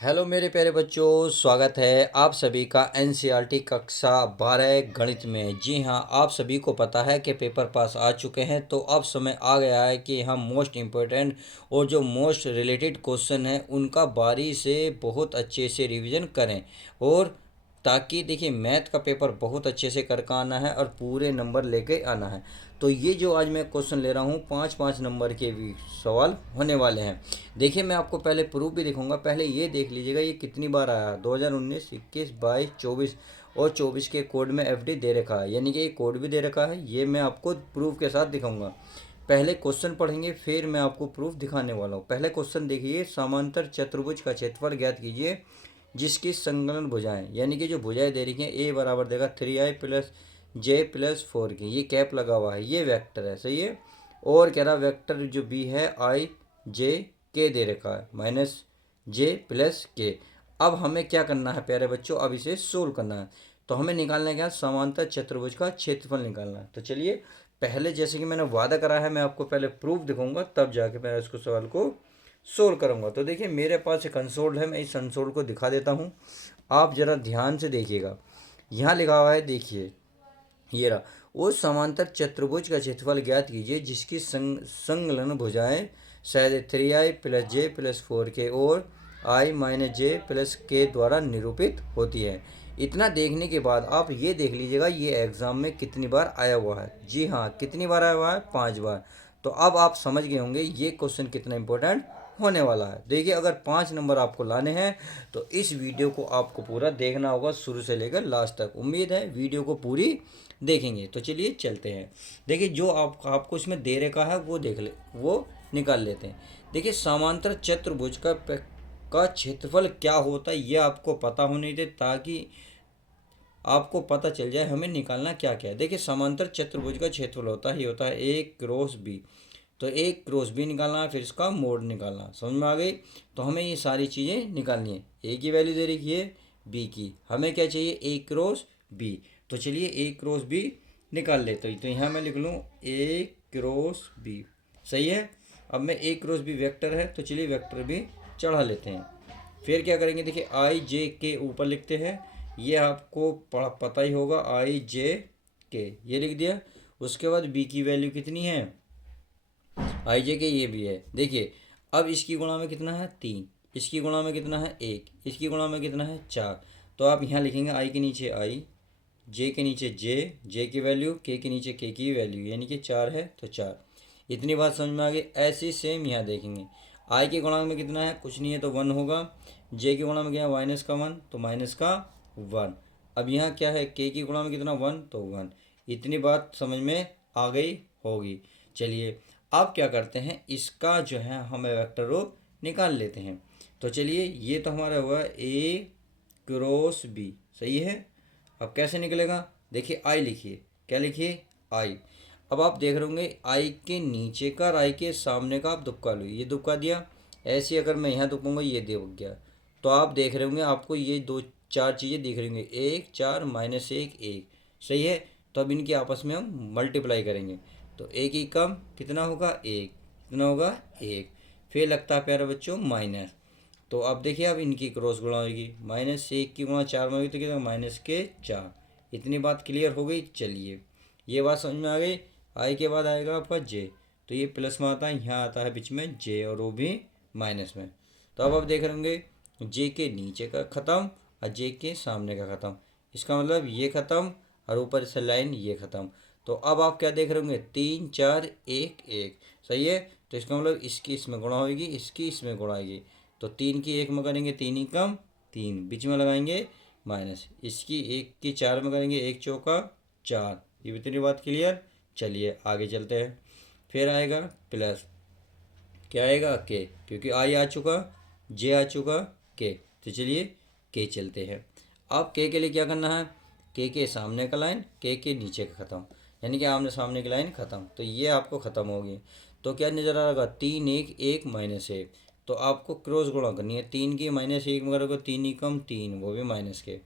Hello मेरे प्यारे बच्चों, स्वागत है आप सभी का एनसीईआरटी कक्षा 12 गणित में। जी हाँ, आप सभी को पता है कि पेपर पास आ चुके हैं, तो अब समय आ गया है कि हम मोस्ट इम्पोर्टेंट और जो मोस्ट रिलेटेड क्वेश्चन हैं उनका बारी से बहुत अच्छे से रिवीजन करें। और ताकि देखिए मैथ का पेपर बहुत अच्छे से करके आना है और पूरे नंबर लेके आना है। तो ये जो आज मैं क्वेश्चन ले रहा हूँ, 5-5 नंबर के भी सवाल होने वाले हैं। देखिए मैं आपको पहले प्रूफ भी दिखाऊंगा। पहले ये देख लीजिएगा ये कितनी बार आया। 2019, 21, 22, 24 और 24 के कोड में एफडी दे रखा है, यानी कि ये कोड भी दे रखा है। ये मैं आपको प्रूफ के साथ दिखाऊंगा। पहले क्वेश्चन पढ़ेंगे, फिर मैं आपको प्रूफ दिखाने वाला हूँ। पहले क्वेश्चन देखिए, समांतर चतुर्भुज का क्षेत्रफल ज्ञात कीजिए जिसकी संलग्न भुजाएं, यानी कि जो भुजाएं दे रही हैं, ए बराबर देगा 3i प्लस जे प्लस 4 की। ये कैप लगा हुआ है, ये वेक्टर है, सही है। और कह रहा वेक्टर जो बी है आई जे के दे रखा है, माइनस जे प्लस के। अब हमें क्या करना है प्यारे बच्चों, अब इसे सोल्व करना है। तो हमें निकालना है क्या, समांतर चतुर्भुज का क्षेत्रफल निकालना है। तो चलिए पहले, जैसे कि मैंने वादा करा है, मैं आपको पहले प्रूफ दिखाऊंगा, तब जाके मैं इसको सवाल को सोल्व करूंगा। तो देखिए मेरे पास एक कंसोल है, मैं इस कंसोल को दिखा देता हूँ। आप जरा ध्यान से देखिएगा, यहाँ लिखा हुआ है, देखिए ये रहा। उस समांतर चतुर्भुज का क्षेत्रफल ज्ञात कीजिए जिसकी संलग्न भुजाएं शायद 3i प्लस जे प्लस 4k और i माइनस जे प्लस के द्वारा निरूपित होती है। इतना देखने के बाद आप ये देख लीजिएगा ये एग्जाम में कितनी बार आया हुआ है। जी हाँ, कितनी बार आया हुआ है, 5 बार। तो अब आप समझ गए होंगे ये क्वेश्चन कितना इंपॉर्टेंट होने वाला है। देखिए अगर 5 नंबर आपको लाने हैं तो इस वीडियो को आपको पूरा देखना होगा, शुरू से लेकर लास्ट तक। उम्मीद है वीडियो को पूरी देखेंगे। तो चलिए चलते हैं। देखिए जो आपको इसमें दे रखा है वो देख ले, वो निकाल लेते हैं। देखिए समांतर चतुर्भुज का क्षेत्रफल क्या होता है ये आपको पता होने दे, ताकि आपको पता चल जाए हमें निकालना क्या क्या है। देखिए समांतर चतुर्भुज का क्षेत्रफल होता है, ये होता है ए क्रॉस बी। तो ए क्रॉस बी निकालना है, फिर इसका मोड निकालना है। समझ में आ गई। तो हमें ये सारी चीज़ें निकालनी है। ए की वैल्यू दे रखी है, बी की, हमें क्या चाहिए, ए क्रॉस बी। तो चलिए ए क्रॉस बी निकाल लेते हैं। तो यहाँ मैं लिख लूँ ए क्रॉस बी, सही है। अब मैं ए क्रॉस बी वेक्टर है, तो चलिए वेक्टर भी चढ़ा लेते हैं। फिर क्या करेंगे, देखिए आई जे के ऊपर लिखते हैं, ये आपको पता ही होगा, आई जे के ये लिख दिया। उसके बाद बी की वैल्यू कितनी है, आई जे के ये भी है। देखिए अब इसकी गुणा में कितना है, 3, इसकी गुणा में कितना है, 1, इसकी गुणा में कितना है, 4। तो आप यहाँ लिखेंगे आई के नीचे आई, जे के नीचे जे की वैल्यू, के नीचे के की वैल्यू, यानी कि 4 है तो 4। इतनी बात समझ में आ गई। ऐसे सेम यहाँ देखेंगे, आई के गुणांक में कितना है, कुछ नहीं है तो 1 होगा। जे के गुणा में क्या है, माइनस का 1, तो माइनस का 1। अब यहाँ क्या है, के की गुणा में कितना, 1, तो 1। इतनी बात समझ में आ गई होगी। चलिए अब क्या करते हैं, इसका जो है हमें वेक्टर रूप निकाल लेते हैं। तो चलिए ये तो हमारा हुआ ए क्रॉस बी, सही है। अब कैसे निकलेगा, देखिए आई लिखिए, क्या लिखिए, आई। अब आप देख रहे होंगे आई के नीचे का और आई के सामने का आप दुबका लो, ये दुबका दिया। ऐसे अगर मैं यहाँ दुबकूंगा ये दुबक गया। तो आप देख रहे होंगे आपको ये दो चार चीज़ें दिख रही होंगी, 1 4 माइनस 1 1, सही है। तो अब इनकी आपस में हम मल्टीप्लाई करेंगे। तो एक ही कम कितना होगा, 1, कितना होगा, 1। फिर लगता है प्यारे बच्चों माइनस। तो अब देखिए अब इनकी क्रॉस गुणा होगी, माइनस 1 की गुणा 4 में होगी तो कितना, माइनस के 4। इतनी बात क्लियर हो गई। चलिए ये बात समझ में आ गई। आई के बाद आएगा आपका जे, तो ये प्लस में आता है, यहाँ आता है बीच में जे, और वो भी माइनस में। तो अब आप देख रहे होंगे जे के नीचे का ख़त्म और जे के सामने का ख़त्म। इसका मतलब ये ख़त्म और ऊपर से लाइन ये ख़त्म। तो अब आप क्या देख रहे होंगे, 3 4 1 1, सही है। तो इसका मतलब इसकी इसमें गुणा होगी, इसकी इसमें गुणा होगी। तो 3 की 1 में करेंगे 3 ही कम 3, बीच में लगाएंगे माइनस, इसकी 1 की 4 में करेंगे 1 चौका 4। ये भी तेरी बात क्लियर। चलिए आगे चलते हैं। फिर आएगा प्लस, क्या आएगा, के, क्योंकि आई आ चुका, जे आ चुका, के। तो चलिए के चलते हैं। अब के लिए क्या करना है, के सामने का लाइन, के नीचे का ख़त्म, यानी कि आमने सामने की लाइन ख़त्म। तो ये आपको ख़त्म होगी। तो क्या नज़र आ रहा, 3 1 1 माइनस 1। तो आपको क्रॉस गुणा करनी है, 3 की माइनस 1 में करोगे 3 ही कम 3, वो भी माइनस के।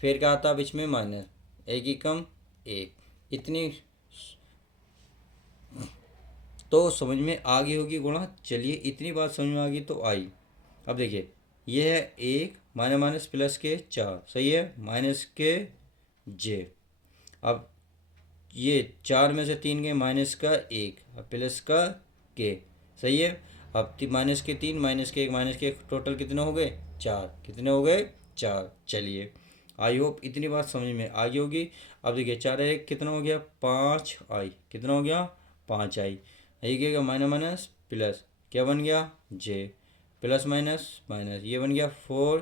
फिर क्या आता है बीच में, माइनस 1 ही कम 1। इतनी तो समझ में आ गई होगी गुणा। चलिए इतनी बात समझ में आ गई तो आई। अब देखिए ये है 1 माइनस माइनस प्लस के 4, सही है, माइनस के जे। अब ये 4 में से 3 गए, माइनस का 1 प्लस का के, सही है। अब माइनस के 3 माइनस के 1 माइनस के 1 टोटल कितने हो गए 4, कितने हो गए 4। चलिए आई होप इतनी बात समझ में आ गई होगी। अब देखिए 4 1 कितना हो गया 5 आई, कितना हो गया 5 आई। ये क्या गया माइनस माइनस प्लस, क्या बन गया जे, प्लस माइनस माइनस, ये बन गया 4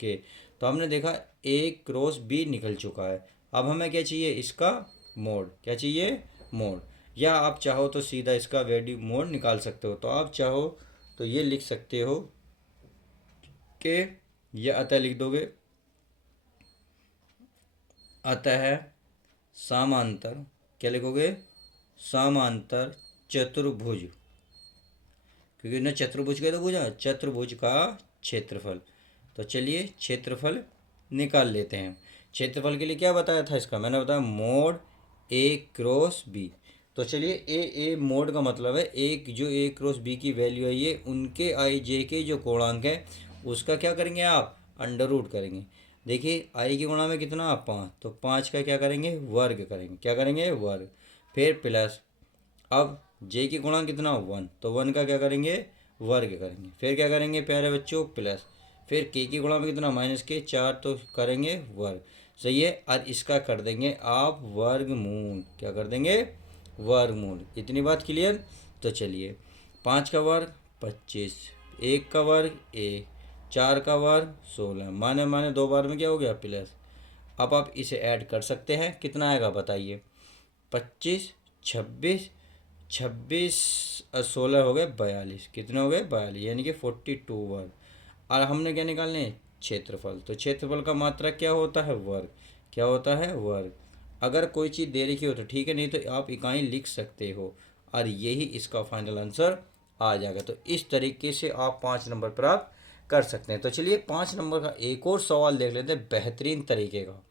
के। तो हमने देखा ए क्रॉस बी निकल चुका है। अब हमें क्या चाहिए, इसका मोड, क्या चाहिए मोड। या आप चाहो तो सीधा इसका वैल्यू मोड निकाल सकते हो। तो आप चाहो तो ये लिख सकते हो कि यह अतः लिख दोगे, अतः समांतर, क्या लिखोगे समांतर चतुर्भुज, क्योंकि ना चतुर्भुज का तो बुझा, चतुर्भुज का क्षेत्रफल। तो चलिए क्षेत्रफल निकाल लेते हैं। क्षेत्रफल के लिए क्या बताया था इसका, मैंने बताया मोड ए क्रॉस बी। तो चलिए ए मोड का मतलब है एक जो ए क्रॉस बी की वैल्यू है ये उनके आई जे के जो कोणांक है उसका क्या करेंगे आप अंडर रूट करेंगे। देखिए आई की गुणा में कितना 5, तो 5 का क्या करेंगे वर्ग करेंगे, क्या करेंगे वर्ग, फिर प्लस। अब जे की गुणा कितना 1, तो 1 का क्या करेंगे वर्ग करेंगे, फिर क्या करेंगे प्यारे बच्चों प्लस, फिर के की गुणा में कितना माइनस के 4, तो करेंगे वर्ग, सही है। और इसका कर देंगे आप वर्गमूल, क्या कर देंगे वर्गमूल। इतनी बात क्लियर। तो चलिए 5 का वर्ग 25, 1 का वर्ग 1, 4 का वर्ग 16, माने माने 2 बार में क्या हो गया प्लस। अब आप इसे ऐड कर सकते हैं, कितना आएगा बताइए, 25 26 26 और 16 हो गए 42, कितने हो गए 42, यानी कि 42 वर्ग। और हमने क्या निकालने हैं क्षेत्रफल। तो क्षेत्रफल का मात्रक क्या होता है वर्ग, क्या होता है वर्ग। अगर कोई चीज़ दे रखी हो तो ठीक है, नहीं तो आप इकाई लिख सकते हो और यही इसका फाइनल आंसर आ जाएगा। तो इस तरीके से आप 5 नंबर प्राप्त कर सकते हैं। तो चलिए 5 नंबर का एक और सवाल देख लेते हैं बेहतरीन तरीके का।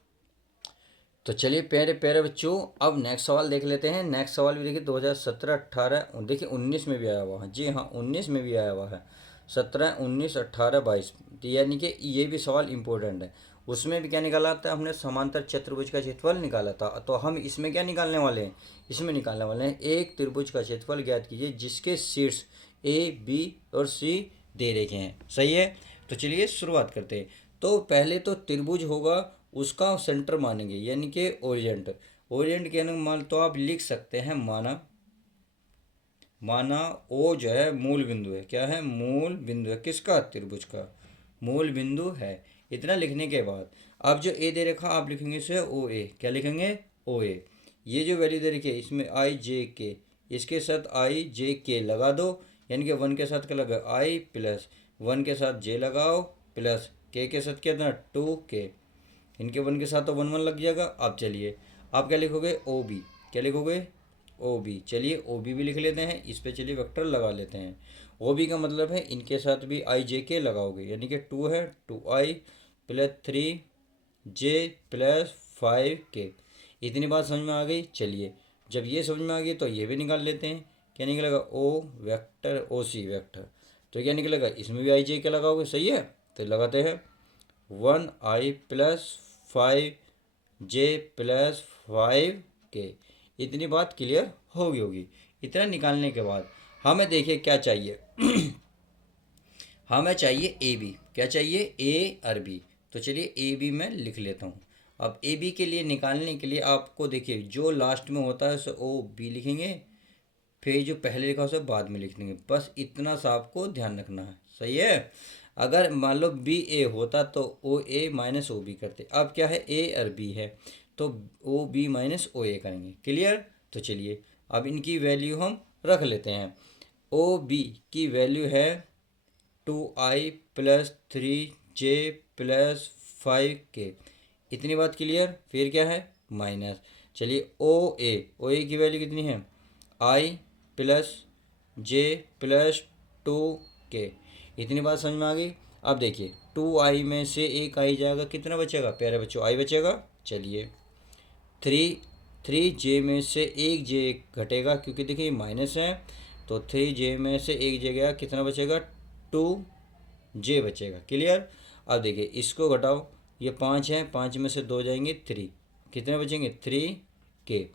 तो चलिए प्यारे प्यारे बच्चों अब नेक्स्ट सवाल देख लेते हैं। नेक्स्ट सवाल भी देखिए 2017 18 देखिए 19 में भी आया हुआ है, जी हाँ 19 में भी आया हुआ है, 17 19 18 22, यानी कि ये भी सवाल इम्पोर्टेंट है। उसमें भी क्या निकाला था हमने समांतर चतुर्भुज का क्षेत्रफल निकाला था। तो हम इसमें क्या निकालने वाले हैं, इसमें निकालने वाले हैं एक त्रिभुज का क्षेत्रफल ज्ञात कीजिए जिसके शीर्ष ए बी और सी दे रखे हैं, सही है। तो चलिए शुरुआत करते हैं। तो पहले तो त्रिभुज होगा उसका सेंटर मानेंगे यानी कि ओरिएंट, ओरिएंट के मान तो आप लिख सकते हैं माना, माना ओ जो है मूल बिंदु है, क्या है मूल बिंदु है किसका त्रिभुज का मूल बिंदु है। इतना लिखने के बाद अब जो ए दे रखा आप लिखेंगे इसे ओ ए, क्या लिखेंगे ओ ए। ये जो वैल्यू दे रखी है इसमें आई जे के, इसके साथ आई जे के लगा दो, यानी कि 1 के साथ क्या लगा आई प्लस 1 के साथ जे लगाओ प्लस के साथ क्या था 2 के, इनके 1 के साथ तो 1 1 लग जाएगा। अब चलिए आप क्या लिखोगे ओ बी, क्या लिखोगे ओ बी। चलिए ओ बी भी लिख लेते हैं, इस पे चलिए वेक्टर लगा लेते हैं। ओ बी का मतलब है इनके साथ भी आई जे के लगाओगे, यानी कि 2 है 2 आई प्लस 3 जे प्लस 5 के। इतनी बात समझ में आ गई। चलिए जब ये समझ में आ गई तो ये भी निकाल लेते हैं, क्या निकलेगा ओ वेक्टर ओ सी वेक्टर। तो क्या निकलेगा इसमें भी आई जे के लगाओगे, सही है। तो लगाते हैं 1 आई प्लस 5 जे प्लस 5 के। इतनी बात क्लियर होगी। इतना निकालने के बाद हमें देखिए क्या चाहिए हमें चाहिए ए बी, क्या चाहिए ए और बी। तो चलिए ए बी मैं लिख लेता हूँ। अब ए बी के लिए निकालने के लिए आपको देखिए जो लास्ट में होता है उसे ओ बी लिखेंगे, फिर जो पहले लिखा उसे बाद में लिख देंगे, बस इतना सा आपको ध्यान रखना है, सही है। अगर मान लो बी ए होता तो ओ ए माइनस ओ बी करते, अब क्या है ए और बी है तो ओ बी माइनस ओ ए करेंगे, क्लियर। तो चलिए अब इनकी वैल्यू हम रख लेते हैं। ओ बी की वैल्यू है 2i plus 3j plus 5k। इतनी बात क्लियर। फिर क्या है माइनस, चलिए ओ ए की वैल्यू कितनी है आई प्लस जे प्लस 2k। इतनी बात समझ में आ गई। अब देखिए 2i में से एक आई जाएगा, कितना बचेगा प्यारे बच्चों आई बचेगा। चलिए 3 में से एक जे घटेगा क्योंकि देखिए माइनस है, तो 3j में से एक जे गया, कितना बचेगा 2 जे बचेगा। क्लियर। अब देखिए इसको घटाओ, ये 5 है, 5 में से 2 जाएंगे 3, कितने बचेंगे 3k।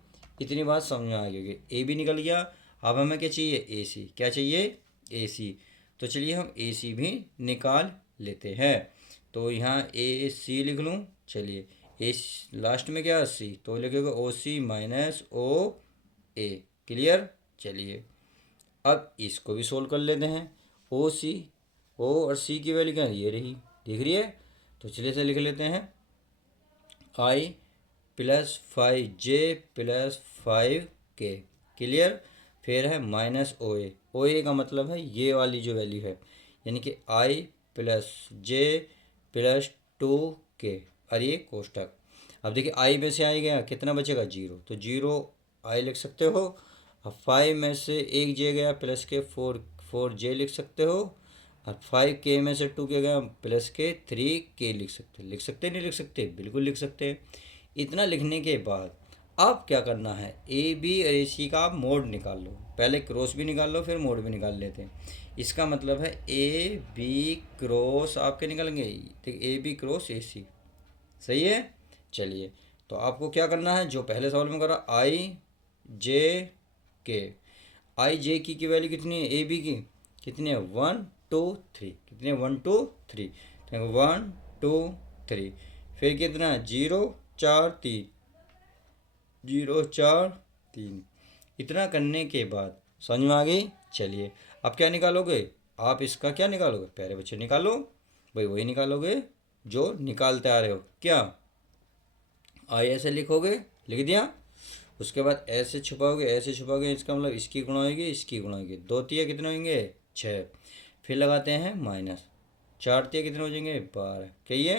इतनी बात समझ में आ गई होगी। ए भी निकल गया। अब हमें क्या चाहिए, ए सी। क्या चाहिए, ए सी। तो चलिए हम ए सी भी निकाल लेते हैं। तो यहाँ ए सी लिख लूँ। चलिए ए लास्ट में क्या सी, तो लिखेगा ओ सी माइनस ओ ए। क्लियर। चलिए अब इसको भी सोल्व कर लेते हैं। ओ सी, ओ और सी की वैल्यू क्या है, ये रही, दिख रही है। तो चलिए इसे लिख लेते हैं, आई plus 5j plus 5k। Clear. फिर है माइनस ओ ए। ओ ए का मतलब है ये वाली जो वैल्यू है, यानी कि आई प्लस जे प्लस 2k, और ये कोष्टक। अब देखिए आई में से आई गया, कितना बचेगा 0, तो 0 आई लिख सकते हो। अब 5 में से एक जे गया प्लस के 4 जे लिख सकते हो। और 5k में से 2k गया प्लस के 3k लिख सकते, नहीं लिख सकते, बिल्कुल लिख सकते हैं। इतना लिखने के बाद अब क्या करना है, ए बी और ए सी का आप मोड निकाल लो। पहले क्रॉस भी निकाल लो, फिर मोड भी निकाल लेते हैं। इसका मतलब है ए बी क्रॉस आपके निकलेंगे, ठीक, ए बी क्रॉस ए सी। सही है। चलिए तो आपको क्या करना है, जो पहले सवाल में करा, आई जे के। आई जे की वैल्यू कितनी है, ए बी की कितनी है 1 2 3, कितनी है 1 2 3, 1 2 3। फिर कितना है 0 4 3, 0 4 3। इतना करने के बाद समझ में आ गई। चलिए अब क्या निकालोगे, आप इसका क्या निकालोगे, प्यारे बच्चे निकालो भाई, वही निकालोगे जो निकालते आ रहे हो। क्या आई ऐसे लिखोगे, लिख दिया। उसके बाद ऐसे छुपाओगे, ऐसे छुपाओगे, इसका मतलब इसकी गुणा होगी, इसकी गुणा होगी, 2 तिया कितने होंगे 6। फिर लगाते हैं माइनस, 4 तिया कितने हो जाएंगे 12। क्या ये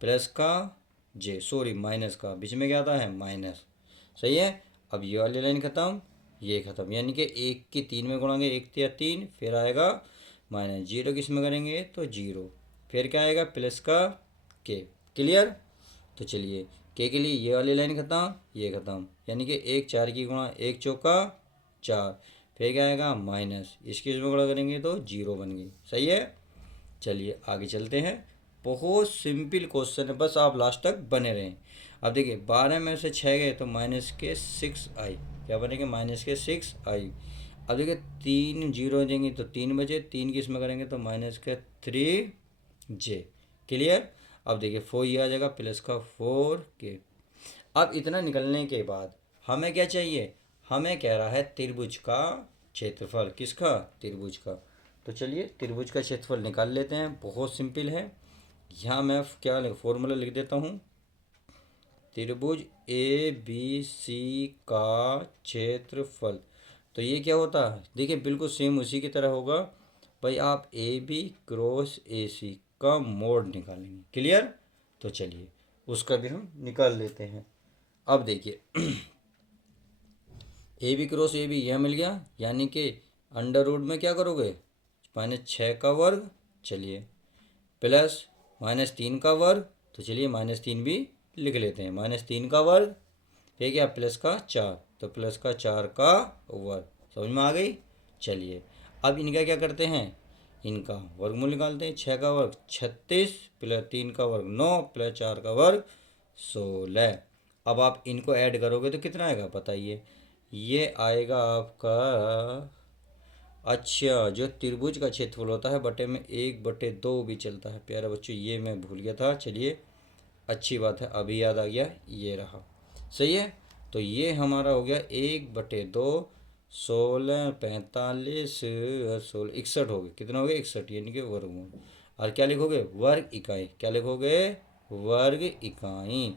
प्लस का जे, सॉरी माइनस का, बीच में क्या आता है माइनस। सही है। अब ये वाली लाइन खत्म, ये खत्म, यानी कि 1 की 3 में गुणाएंगे, 1 तिया 3, फिर आएगा माइनस, 0 किस में करेंगे तो 0, फिर क्या आएगा प्लस का के। क्लियर। तो चलिए के लिए ये वाली लाइन खत्म, ये खत्म, यानी कि 1 4 की गुणा, 1 चौका 4, फिर क्या आएगा माइनस, इसकी इसमें गुणा करेंगे तो 0 बन गई। सही है। चलिए आगे चलते हैं। बहुत सिंपल क्वेश्चन है, बस आप लास्ट तक बने रहें। अब देखिए 12 में से 6 गए तो माइनस के 6 आई, क्या बनेंगे माइनस के 6 आई। अब देखिए 3 0 देंगे तो 3 बचे, 3 की इसमें करेंगे तो माइनस के 3j। क्लियर। अब देखिए 4 ये आ जाएगा प्लस का 4k। अब इतना निकलने के बाद हमें क्या चाहिए, हमें कह रहा है त्रिभुज का क्षेत्रफल, किसका, त्रिभुज का। तो चलिए त्रिभुज का क्षेत्रफल निकाल लेते हैं, बहुत सिंपल है। यहाँ मैं क्या फॉर्मूला लिख देता हूँ, त्रिभुज ए बी सी का क्षेत्रफल। तो ये क्या होता है, देखिए बिल्कुल सेम उसी की तरह होगा भाई, आप ए बी क्रॉस ए सी का मोड निकालेंगे। क्लियर। तो चलिए उसका भी हम निकाल लेते हैं। अब देखिए A B cross A B यह मिल गया, यानी कि अंडर रूट में क्या करोगे -6 का वर्ग, चलिए प्लस -3 का वर्ग, तो चलिए -3 भी लिख लेते हैं, -3 का वर्ग, फिर क्या प्लस का 4, तो प्लस का 4 का वर्ग। समझ में आ गई। चलिए अब इनका क्या करते हैं, इनका वर्गमूल निकालते हैं। 6 का वर्ग 36 प्लस 3 का वर्ग 9 प्लस 4 का वर्ग 16। अब आप इनको ऐड करोगे तो कितना आएगा बताइए, ये आएगा आपका, अच्छा जो त्रिभुज का क्षेत्रफल होता है बटे में 1/2 भी चलता है प्यारे बच्चों, ये मैं भूल गया था। चलिए अच्छी बात है, अभी याद आ गया, ये रहा। सही है। तो ये हमारा हो गया 1/2, 16 45 16 61 हो गए, कितना हो गया 61, यानी कि वर्गमूल। और क्या लिखोगे वर्ग इकाई, क्या लिखोगे वर्ग इकाई,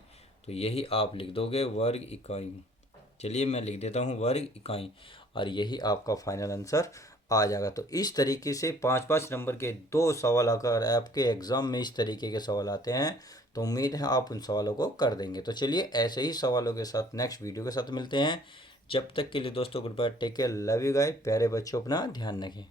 तो यही आप लिख दोगे वर्ग इकाई। चलिए मैं लिख देता हूँ वर्ग इकाई, और यही आपका फाइनल आंसर आ जाएगा। तो इस तरीके से 5-5 नंबर के 2 सवाल अगर आपके एग्ज़ाम में इस तरीके के सवाल आते हैं तो उम्मीद है आप उन सवालों को कर देंगे। तो चलिए ऐसे ही सवालों के साथ नेक्स्ट वीडियो के साथ मिलते हैं। जब तक के लिए दोस्तों good bye, take care, love you guys, प्यारे बच्चों अपना ध्यान रखें।